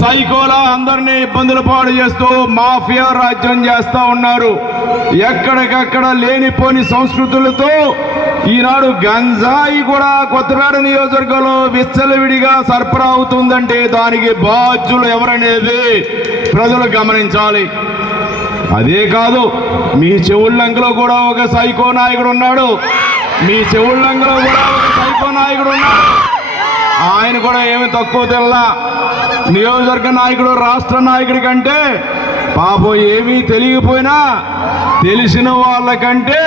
సైకోలా అందరినీ ఇబ్బందులు పాడు చేస్తూ మాఫియా రాజ్యం చేస్తా ఉన్నారు. ఎక్కడికక్కడ లేనిపోని సంస్కృతులతో ఈనాడు గంజాయి కూడా కొత్తపేట నియోజకవర్గంలో విచ్చలవిడిగా సరఫరా అవుతుందంటే దానికి బాధ్యులు ఎవరనేది ప్రజలు గమనించాలి. అదే కాదు, మీ చెవుళ్ళంకలో కూడా ఒక సైకో నాయకుడు ఉన్నాడు. మీ చెవుళ్ళంకలో కూడా ఒక సైకో నాయకుడు ఉన్నాడు. ఆయన కూడా ఏమి తక్కువ తెల్లా. నియోజకవర్గ నాయకుడు రాష్ట్ర నాయకుడి కంటే పాపం ఏమీ తెలియకపోయినా తెలిసిన వాళ్ళకంటే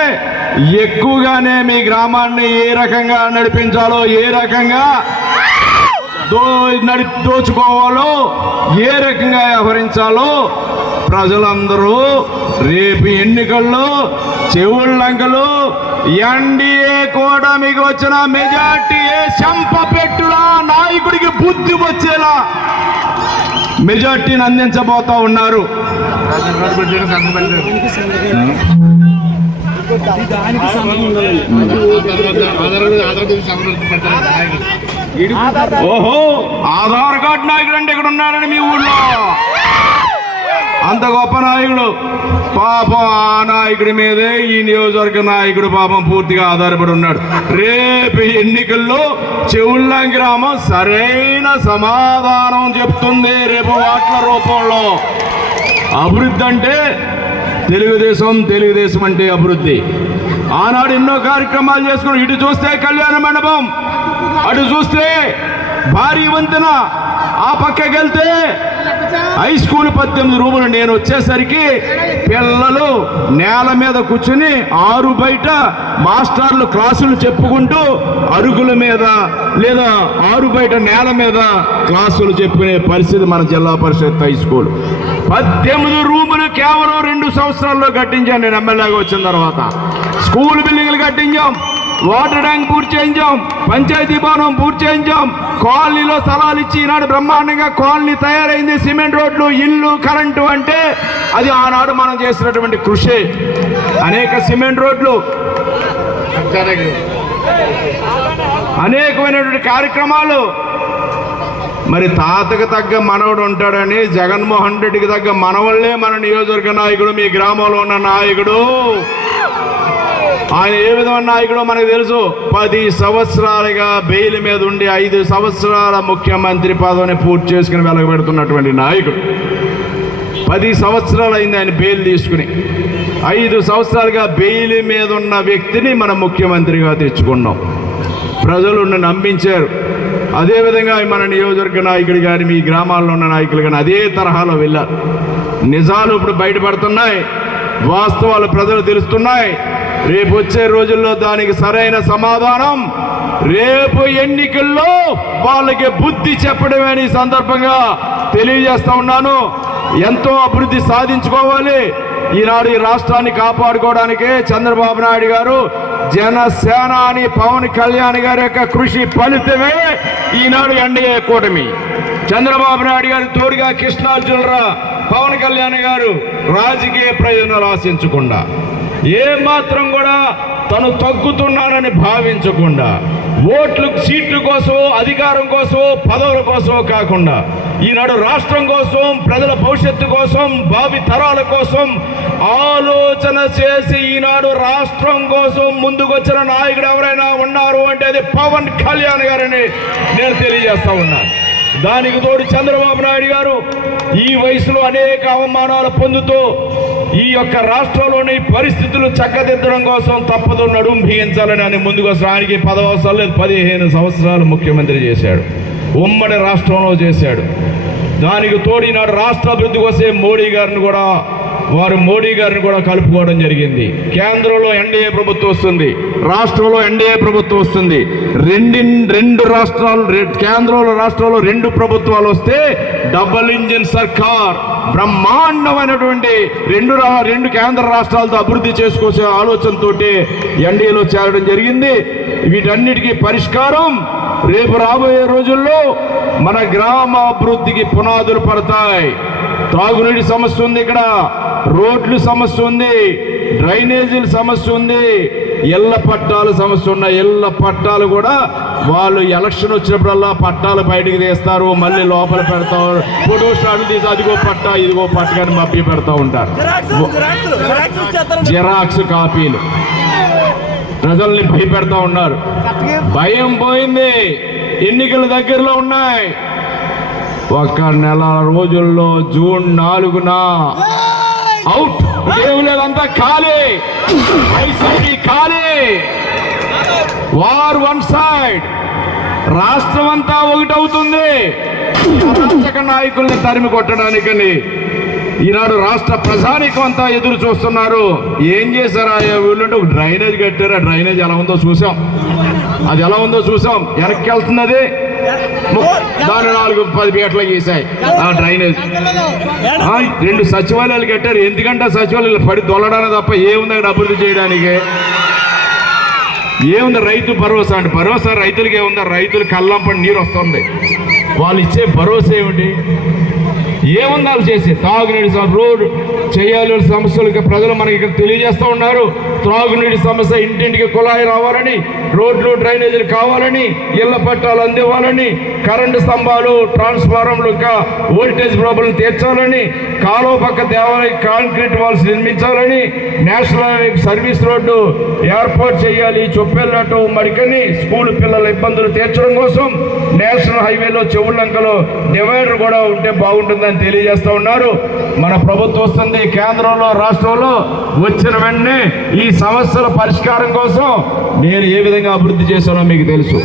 ఎక్కువగానే మీ గ్రామాన్ని ఏ రకంగా నడిపించాలో, ఏ రకంగా దోచుకోవాలో, ఏ రకంగా వ్యవహరించాలో ప్రజలందరూ రేపు ఎన్నికల్లో చెవుళ్ళంకలు ఎన్డీఏ కూటమికి వచ్చిన మెజార్టీ చంపపెట్టులా నాయకుడికి బుద్ధి వచ్చేలా మెజార్టీని అందించబోతా ఉన్నారు. ఓహో, ఆధార్ కార్డు నాయకుడు అంటే ఇక్కడ ఉన్నారని మీ ఊళ్ళో అంత గొప్ప నాయకుడు. పాపం ఆ నాయకుడి మీదే ఈ నియోజకవర్గ నాయకుడు పాపం పూర్తిగా ఆధారపడి ఉన్నాడు. రేపు ఎన్నికల్లో చెవుళ్ళం గ్రామం సరైన సమాధానం చెప్తుంది. రేపు ఓట్ల రూపంలో అభివృద్ధి అంటే తెలుగుదేశం అంటే అభివృద్ధి. ఆనాడు ఎన్నో కార్యక్రమాలు చేసుకున్నాం. ఇటు చూస్తే కళ్యాణ మండపం, అటు చూస్తే భారీ వంతెన, ఆ పక్కకి వెళ్తే హై స్కూల్ 18 రూములు. నేను వచ్చేసరికి పిల్లలు నేల మీద కూర్చుని ఆరు బయట మాస్టర్లు క్లాసులు చెప్పుకుంటూ అరుగుల మీద లేదా ఆరు బయట నేల మీద క్లాసులు చెప్పుకునే పరిస్థితి మన జిల్లా పరిషత్ హై స్కూల్. 18 రూములు కేవలం 2 సంవత్సరాల్లో కట్టించాను నేను ఎమ్మెల్యేగా వచ్చిన తర్వాత. స్కూల్ బిల్డింగ్లు కట్టించాం, వాటర్ ట్యాంక్ పూర్తి చేయించాం, పంచాయతీ భవనం పూర్తి చేయించాం, కాలనీలో స్థలాలు ఇచ్చి ఈనాడు బ్రహ్మాండంగా కాలనీ తయారైంది. సిమెంట్ రోడ్లు, ఇల్లు, కరెంటు అంటే అది ఆనాడు మనం చేసినటువంటి కృషి. అనేక సిమెంట్ రోడ్లు, అనేకమైనటువంటి కార్యక్రమాలు. మరి తాతకు తగ్గ మనవడు ఉంటాడని జగన్మోహన్ రెడ్డికి తగ్గ మనవళ్ళే మన నియోజకవర్గ నాయకుడు, మీ గ్రామంలో ఉన్న నాయకుడు. ఆయన ఏ విధమైన నాయకుడో మనకు తెలుసు. 10 సంవత్సరాలుగా బెయిల్ మీద ఉండి 5 సంవత్సరాల ముఖ్యమంత్రి పదవిని పూర్తి చేసుకుని వెలగబెడుతున్నటువంటి నాయకుడు. 10 సంవత్సరాలు అయింది ఆయన బెయిల్ తీసుకుని. 5 సంవత్సరాలుగా బెయిల్ మీద ఉన్న వ్యక్తిని మనం ముఖ్యమంత్రిగా తెచ్చుకున్నాం. ప్రజలు నమ్మించారు. అదేవిధంగా మన నియోజకవర్గ నాయకుడు కానీ, మీ గ్రామాల్లో ఉన్న నాయకులు కానీ అదే తరహాలో వెళ్ళారు. నిజాలు ఇప్పుడు బయటపడుతున్నాయి, వాస్తవాలు ప్రజలు తెలుస్తున్నాయి. రేపు వచ్చే రోజుల్లో దానికి సరైన సమాధానం రేపు ఎన్నికల్లో వాళ్ళకి బుద్ధి చెప్పడమే ఈ సందర్భంగా తెలియజేస్తా ఉన్నాను. ఎంతో అభివృద్ధి సాధించుకోవాలి. ఈనాడు ఈ రాష్ట్రాన్ని కాపాడుకోవడానికే చంద్రబాబు నాయుడు గారు, జనసేన అని పవన్ కళ్యాణ్ గారి యొక్క కృషి ఫలితమే ఈనాడు ఎన్డీఏ కూటమి. చంద్రబాబు నాయుడు గారు తోడుగా కృష్ణార్జునరా పవన్ కళ్యాణ్ గారు రాజకీయ ప్రయోజనాలు ఆశించకుండా, ఏమాత్రం కూడా తను తగ్గుతున్నానని భావించకుండా, ఓట్లు సీట్ల కోసం, అధికారం కోసం, పదవుల కోసం కాకుండా ఈనాడు రాష్ట్రం కోసం, ప్రజల భవిష్యత్తు కోసం, భావి తరాల కోసం ఆలోచన చేసి ఈనాడు రాష్ట్రం కోసం ముందుకొచ్చిన నాయకుడు ఎవరైనా ఉన్నారు అంటే అది పవన్ కళ్యాణ్ గారని నేను తెలియజేస్తా ఉన్నాను. దానికి తోడు చంద్రబాబు నాయుడు గారు ఈ వయసులో అనేక అవమానాలు పొందుతూ ఈ యొక్క రాష్ట్రంలోని పరిస్థితులు చక్కదిద్దడం కోసం తప్పదు నడుం బిగించాలని అని ముందుకు వస్తానికి 10 సంవత్సరాలు లేదు 15 సంవత్సరాలు ముఖ్యమంత్రి చేశాడు. ఉమ్మడి రాష్ట్రంలో చేశాడు. దానికి తోడు ఈనాడు రాష్ట్ర అభివృద్ధికి వస్తే మోడీ గారిని కూడా కలుపుకోవడం జరిగింది. కేంద్రంలో ఎన్డీఏ ప్రభుత్వం వస్తుంది, రాష్ట్రంలో ఎన్డీఏ ప్రభుత్వం వస్తుంది. రెండు రాష్ట్రాలు, కేంద్రంలో రాష్ట్రంలో 2 ప్రభుత్వాలు వస్తే డబుల్ ఇంజిన్ సర్కార్ బ్రహ్మాండమైనటువంటి 2 కేంద్ర రాష్ట్రాలతో అభివృద్ధి చేసుకోసే ఆలోచనతో ఎన్డీఏలో చేరడం జరిగింది. వీటన్నిటికీ పరిష్కారం రేపు రాబోయే రోజుల్లో మన గ్రామ అభివృద్ధికి పునాదులు పడతాయి. తాగునీటి సమస్య ఉంది, ఇక్కడ రోడ్లు సమస్య ఉంది, డ్రైనేజీల సమస్య ఉంది, ఇళ్ల పట్టాలు సమస్య ఉన్నాయి. ఇళ్ల పట్టాలు కూడా వాళ్ళు ఎలక్షన్ వచ్చినప్పుడల్లా పట్టాలు బయటికి తీస్తారు, మళ్ళీ లోపల పెడతారు, ఫోటో స్టార్లు తీసి అదిగో పట్టా ఇదిగో పట్టగాని మభ్య పెడతా ఉంటారు. జిరాక్స్ కాపీలు ప్రజల్ని భయపెడతా ఉన్నారు. భయం పోయింది, ఎన్నికలు దగ్గరలో ఉన్నాయి. ఒక నెల రోజుల్లో జూన్ 4న అవుట్, దేవులేదంతా ఖాళీ, వైసీపీ ఖాళీ, వార్ వన్ సైడ్, రాష్ట్రం అంతా ఒకటవుతుంది. అరాచక నాయకుల్ని తరిమి కొట్టడానికని ఈనాడు రాష్ట్ర ప్రజానికం అంతా ఎదురు చూస్తున్నారు. ఏం చేశారా వీళ్ళంటే ఒక డ్రైనేజ్ కట్టారు. ఆ డ్రైనేజ్ ఎలా ఉందో చూసాం, అది ఎలా ఉందో చూసాం. వెనక్కి వెళ్తున్నది, దాని 4-10 ఫీట్లు గీసాయి ఆ డ్రైనేజ్. 2 సచివాలయాలు కట్టారు. ఎందుకంటే సచివాలయాలు పడి దొల్లడానికి తప్ప ఏముంది అక్కడ అభివృద్ధి చేయడానికి? ఏముంది? రైతు భరోసా అంటే భరోసా రైతులకి ఏముందా? రైతులు కళ్ళంపడి నీరు వస్తుంది, వాళ్ళు ఇచ్చే భరోసా ఏమిటి? ఏముంది వాళ్ళు చేసి? తాగునీటి రోడ్డు చేయాలి సమస్యలు ప్రజలు మనకి ఇక్కడ తెలియజేస్తూ ఉన్నారు. త్రాగునీటి సమస్య, ఇంటింటికి కుళాయి రావాలని, రోడ్లు డ్రైనేజీలు కావాలని, ఇళ్ల పట్టాలు అందివ్వాలని, కరెంటు స్తంభాలు ట్రాన్స్ఫార్మర్లు ఇంకా వోల్టేజ్ ప్రాబ్లం తీర్చాలని, కాలువ పక్క దేవాలయ కాంక్రీట్ వాల్స్ నిర్మించాలని, నేషనల్ సర్వీస్ రోడ్డు ఏర్పాటు చేయాలి. చొప్పెళ్ళట్టు మరికని స్కూల్ పిల్లల ఇబ్బందులు తీర్చడం కోసం నేషనల్ హైవేలో చెవులంకలో డివైడర్ కూడా ఉంటే బాగుంటుందని తెలియజేస్తూ ఉన్నారు. మన ప్రభుత్వం వస్తుంది కేంద్రంలో, రాష్ట్రంలో. వచ్చిన వెంటనే ఈ సమస్యల పరిష్కారం కోసం నేను ఏ విధంగా అభివృద్ధి చేశానో మీకు తెలుసు.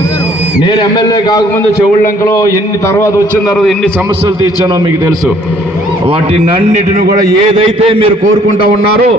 నేను ఎమ్మెల్యే కాకముందు చెవుళ్ళంకలో తర్వాత వచ్చిన తర్వాత ఎన్ని సమస్యలు తీర్చానో మీకు తెలుసు. వాటినన్నిటిని కూడా ఏదైతే మీరు కోరుకుంటా ఉన్నారో